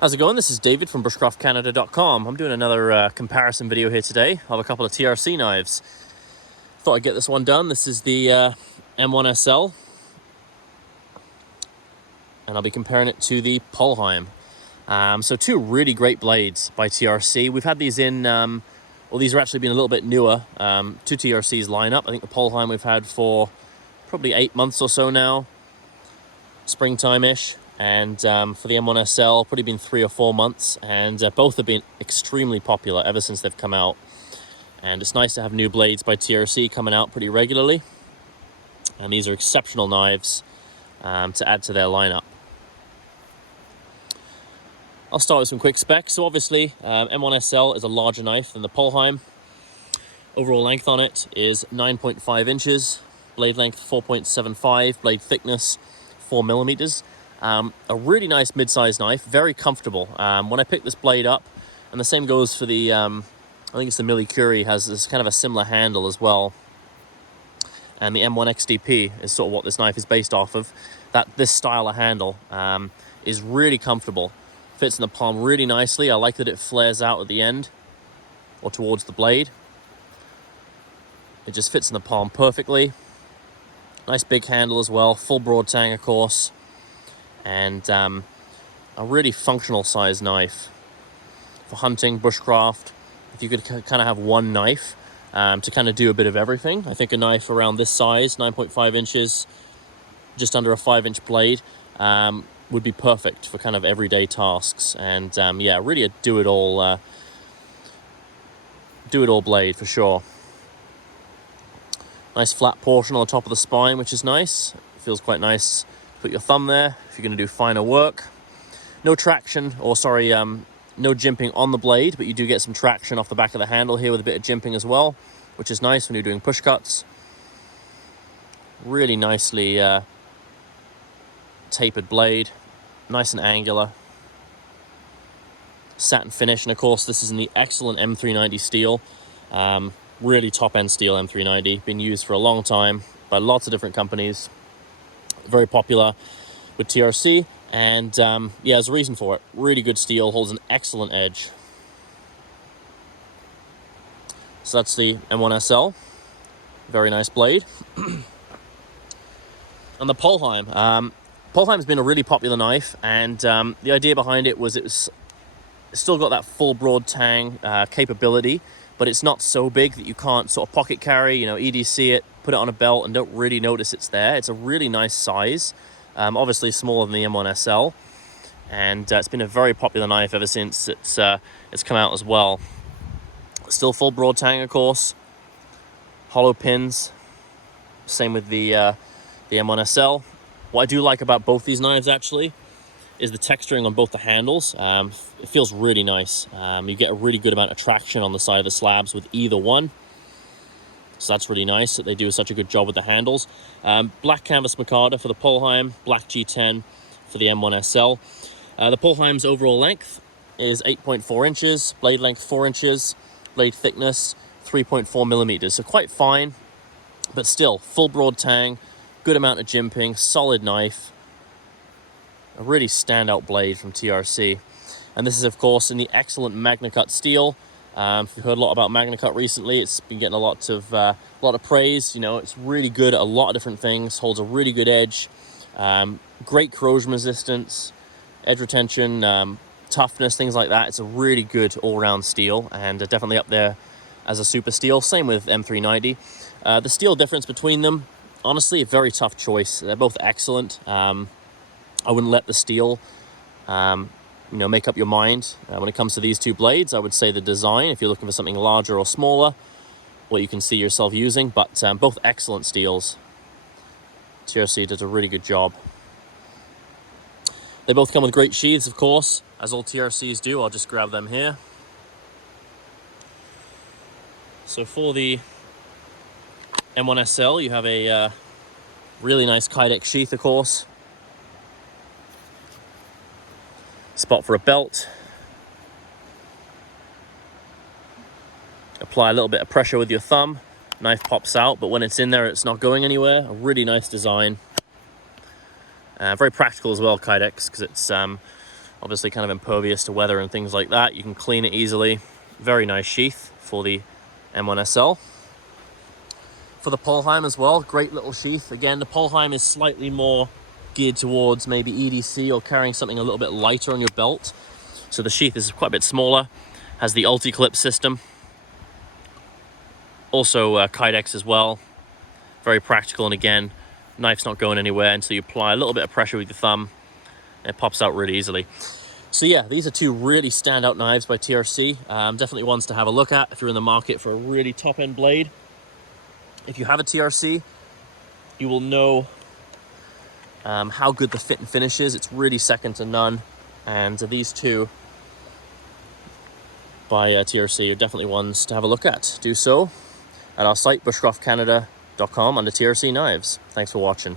How's it going? This is David from bushcraftcanada.com. I'm doing another comparison video here today of a couple of TRC knives. Thought I'd get this one done. This is the M-1SL, and I'll be comparing it to the Polheim. So two really great blades by TRC. We've had these in, well, these are actually been a little bit newer. Two TRCs lineup. I think the Polheim we've had for probably 8 months or so now, springtime-ish. And for the M-1SL, probably been 3 or 4 months, and both have been extremely popular ever since they've come out. And it's nice to have new blades by TRC coming out pretty regularly. And these are exceptional knives to add to their lineup. I'll start with some quick specs. So obviously, M-1SL is a larger knife than the Polheim. Overall length on it is 9.5 inches, blade length 4.75, blade thickness 4 millimeters. A really nice mid-sized knife, very comfortable. When I picked this blade up, and the same goes for the, I think it's the Millie Curie, has this kind of a similar handle as well. And the M1XDP is sort of what this knife is based off of. This style of handle is really comfortable. Fits in the palm really nicely. I like that it flares out at the end, or towards the blade. It just fits in the palm perfectly. Nice big handle as well, full broad tang of course. And a really functional size knife for hunting, bushcraft. If you could kind of have one knife to kind of do a bit of everything, I think a knife around this size, 9.5 inches, just under a 5-inch blade, would be perfect for kind of everyday tasks. And yeah, really a do-it-all blade for sure. Nice flat portion on the top of the spine, which is nice. It feels quite nice. Put your thumb there if you're going to do finer work. No traction, or sorry, no jimping on the blade, but you do get some traction off the back of the handle here with a bit of jimping as well, which is nice when you're doing push cuts. Really nicely tapered blade, nice and angular. Satin finish, and of course this is in the excellent M390 steel. Really top-end steel M390, been used for a long time by lots of different companies. Very popular with TRC, and yeah, there's a reason for it. Really good steel, holds an excellent edge. So that's the M1SL, very nice blade. And the Polheim. Polheim's been a really popular knife, and the idea behind it was it's still got that full broad tang capability, but it's not so big that you can't sort of pocket carry, you know, EDC it, put it on a belt and don't really notice it's there. It's a really nice size, obviously smaller than the M1SL, and it's been a very popular knife ever since it's come out as well. Still full broad tang, of course, hollow pins, same with the M1SL. What I do like about both these knives actually is the texturing on both the handles. It feels really nice. You get a really good amount of traction on the side of the slabs with either one. So that's really nice that they do such a good job with the handles. Black canvas micarta for the Polheim, black G10 for the M1SL. The Polheim's overall length is 8.4 inches, blade length 4 inches, blade thickness 3.4 millimeters. So quite fine, but still full broad tang, good amount of jimping, solid knife. A really standout blade from TRC. And this is of course in the excellent MagnaCut steel. If you've heard a lot about MagnaCut recently, it's been getting a lot of praise. You know, it's really good at a lot of different things, holds a really good edge, great corrosion resistance, edge retention, toughness, things like that. It's a really good all-round steel, and definitely up there as a super steel. Same with M390. The steel difference between them, honestly, a very tough choice. They're both excellent. I wouldn't let the steel, you know, make up your mind. When it comes to these two blades, I would say the design, if you're looking for something larger or smaller, what you can see yourself using, but both excellent steels. TRC does a really good job. They both come with great sheaths, of course, as all TRCs do. I'll just grab them here. So for the M1SL, you have a really nice Kydex sheath, of course. Spot for a belt. Apply a little bit of pressure with your thumb. Knife pops out, but when it's in there, it's not going anywhere. A really nice design. Very practical as well, Kydex, because it's Obviously kind of impervious to weather and things like that. You can clean it easily. Very nice sheath for the M1SL. For the Polheim as well, great little sheath. Again, the Polheim is slightly more geared towards maybe EDC or carrying something a little bit lighter on your belt. So the sheath is quite a bit smaller, has the ulti-clip system. Also Kydex as well, very practical, and again, knife's not going anywhere until you apply a little bit of pressure with your thumb. It pops out really easily. So yeah, these are two really standout knives by TRC. Definitely ones to have a look at if you're in the market for a really top-end blade. If you have a TRC, you will know how good the fit and finish is. It's really second to none. And these two by TRC are definitely ones to have a look at. Do so at our site, bushcraftcanada.com, under TRC Knives. Thanks for watching.